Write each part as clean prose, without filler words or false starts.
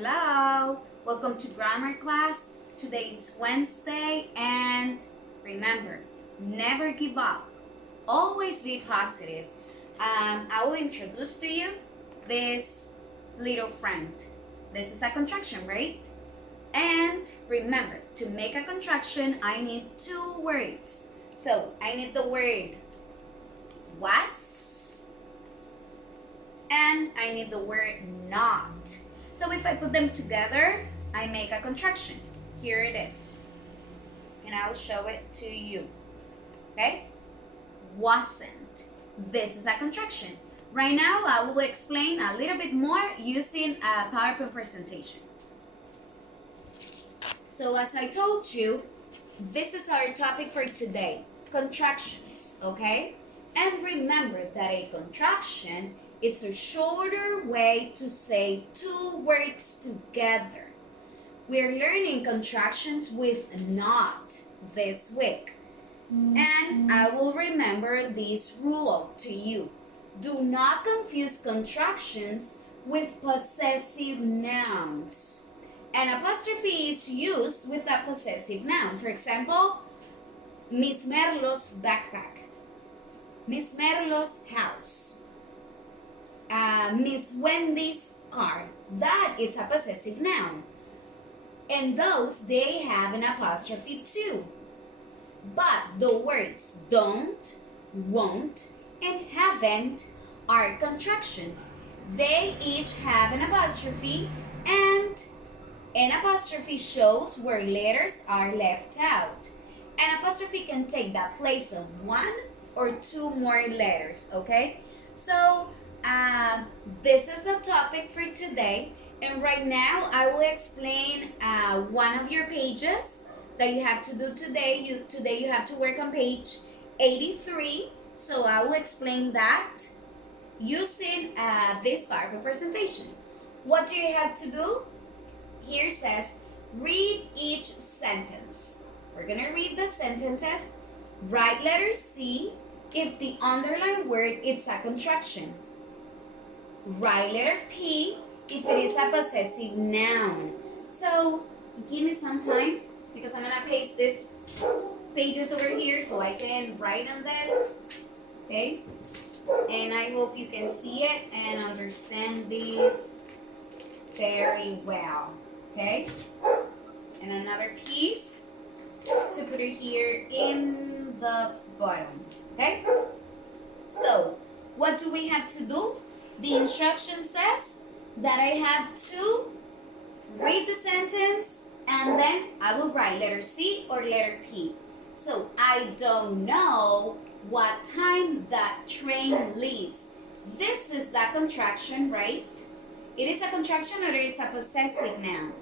Hello, welcome to grammar class. Today it's Wednesday and remember, never give up. Always be positive. I will introduce to you this little friend. This is a contraction, right? And remember, to make a contraction, I need two words. So I need the word was and I need the word not. So if I put them together, I make a contraction. Here it is. And I'll show it to you. Okay? Wasn't. This is a contraction. Right now, I will explain a little bit more using a PowerPoint presentation. So as I told you, this is our topic for today. Contractions, okay? And remember that a contraction is a shorter way to say two words together. We're learning contractions with not this week. And I will remember this rule to you. Do not confuse contractions with possessive nouns. An apostrophe is used with a possessive noun. For example, Miss Merlo's backpack, Miss Merlo's house, Miss Wendy's car. That is a possessive noun. And those, they have an apostrophe too. But the words don't, won't, and haven't are contractions. They each have an apostrophe, and an apostrophe shows where letters are left out. An apostrophe can take the place of one or two more letters, okay? So, this is the topic for today. And right now, I will explain one of your pages that you have to do today. Today you have to work on page 83. So I will explain that using this PowerPoint presentation. What do you have to do? Here says, read each sentence. We're going to read the sentences. Write letter C if the underlined word is a contraction. Write letter P if it is a possessive noun. So give me some time because I'm going to paste these pages over here so I can write on this. Okay? And I hope you can see it and understand this very well. Okay? And another piece to put it here in the bottom. Okay? So, what do we have to do? The instruction says that I have to read the sentence and then I will write letter C or letter P. So I don't know what time that train leaves. This is that contraction, right? It is a contraction or it is a possessive noun?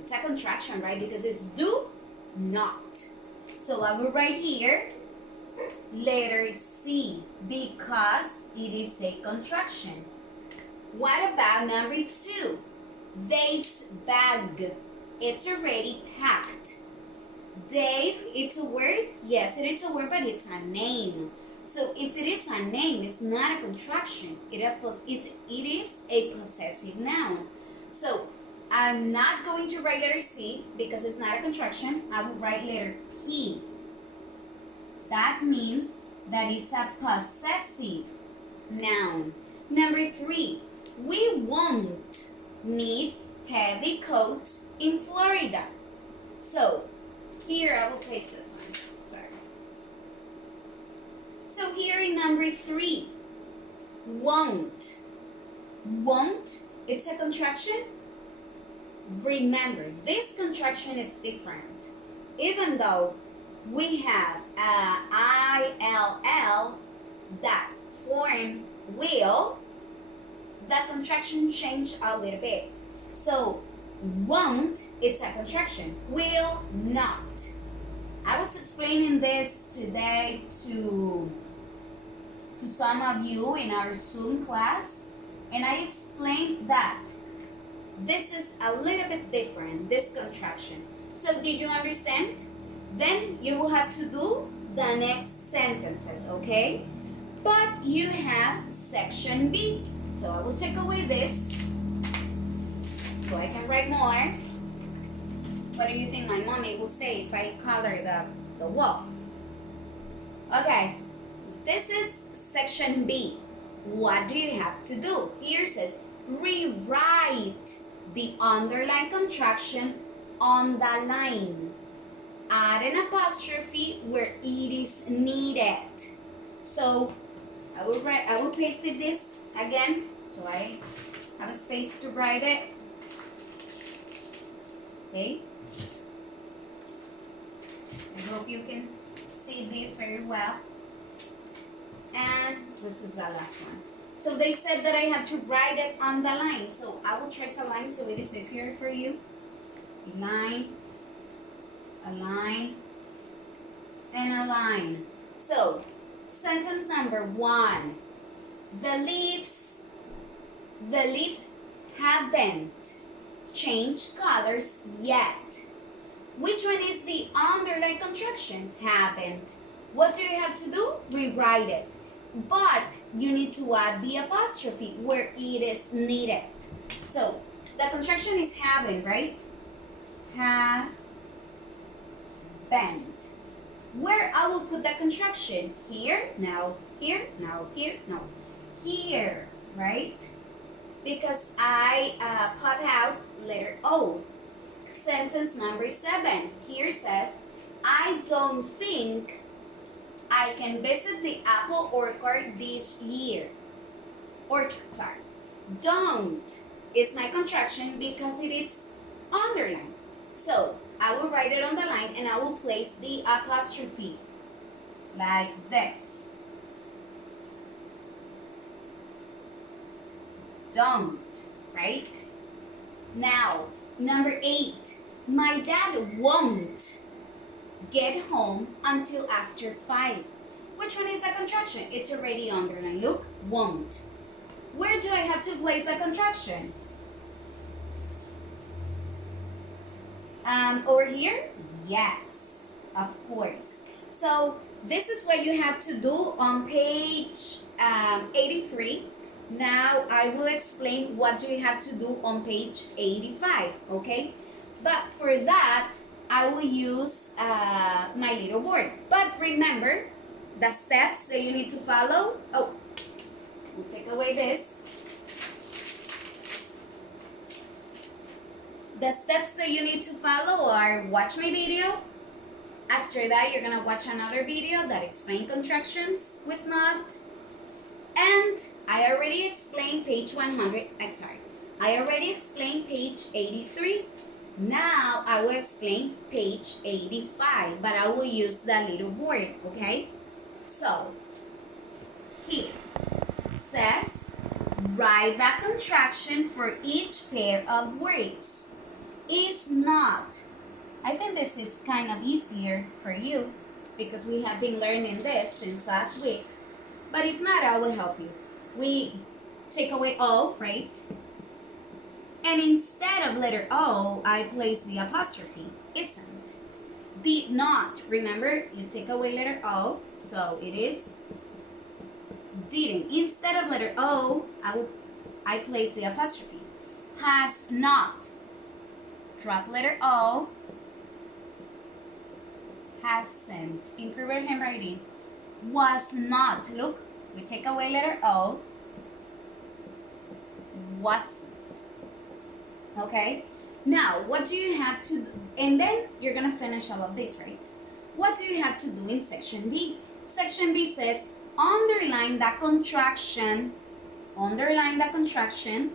It's a contraction, right? Because it's do not. So I will write here letter C because it is a contraction. What about number 2? Dave's bag. It's already packed. Dave, it's a word? Yes, it is a word, but it's a name. So if it is a name, it's not a contraction. It is a possessive noun. So I'm not going to write letter C because it's not a contraction. I will write letter P. That means that it's a possessive noun. Number 3, we won't need heavy coats in Florida. So here I will paste this one. Sorry. So here in number 3, won't. Won't, it's a contraction. Remember, this contraction is different. Even though we have ILL that form will, that contraction changed a little bit. So won't, it's a contraction. Will not. I was explaining this today to some of you in our Zoom class, and I explained that this is a little bit different, this contraction. So did you understand? Then you will have to do the next sentences, okay? But you have section B. So I will take away this. so I can write more. What do you think my mommy will say if I color the wall? Okay, this is section B. What do you have to do? Here it says, rewrite the underlined contraction on the line. Add an apostrophe where it is needed. So I will paste this again so I have a space to write it. Okay. I hope you can see this very well. And this is the last one. So they said that I have to write it on the line. So I will trace a line so it is easier for you. A line, and a line. So sentence number 1. The leaves haven't changed colors yet. Which one is the underlined contraction? Haven't. What do you have to do? Rewrite it. But you need to add the apostrophe where it is needed. So the contraction is haven't, right? Haven't. Where I will put the contraction? Here, now, here, now, here, no. Here, right? Because I pop out letter O. Sentence number 7. Here says, I don't think I can visit the apple orchard this year. Don't is my contraction because it is underlined. So I will write it on the line and I will place the apostrophe like this. Don't, right? Now, number 8. My dad won't get home until after 5. Which one is the contraction? It's already underlined. Look, won't. Where do I have to place the contraction? Over here? Yes, of course. So this is what you have to do on page 83. Now I will explain what do you have to do on page 85, okay? But for that, I will use my little board. But remember the steps that you need to follow. Oh, we'll take away this. The steps that you need to follow are watch my video. After that, you're gonna watch another video that explains contractions with not. And I already explained page 100. I already explained page 83. Now I will explain page 85, but I will use the little board, okay? So here says write the contraction for each pair of words. Is not. I think this is kind of easier for you because we have been learning this since last week. But if not, I will help you. We take away O, right? And instead of letter O, I place the apostrophe. Isn't. Did not. Remember, you take away letter O, so it is didn't. Instead of letter O, I place the apostrophe. Has not. Drop letter O. Hasn't. Improve your handwriting. Was not. Look, we take away letter O. Wasn't. Okay? Now, what do you have to do? And then you're going to finish all of this, right? What do you have to do in section B? Section B says, underline the contraction. Underline the contraction.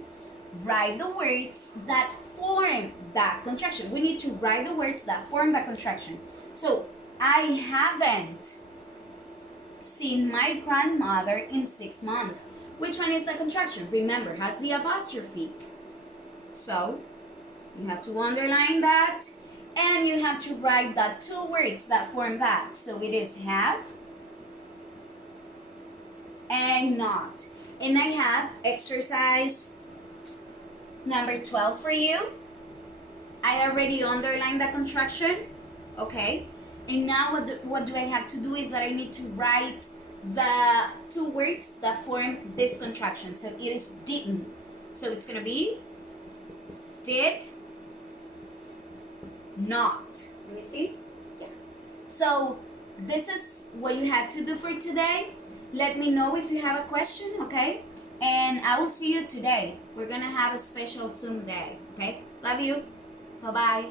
Write the words that form that contraction. We need to write the words that form that contraction. So, I haven't seen my grandmother in 6 months. Which one is the contraction? Remember, has the apostrophe. So, you have to underline that. And you have to write the 2 words that form that. So, it is have and not. And I have exercise number 12 for you. I already underlined the contraction. Okay. And now what do I have to do is that I need to write the 2 words that form this contraction. So it is didn't. So it's going to be did not. Let me see. Yeah. So this is what you had to do for today. Let me know if you have a question, okay? And I will see you today. We're gonna have a special Zoom day, okay? Love you. Bye-bye.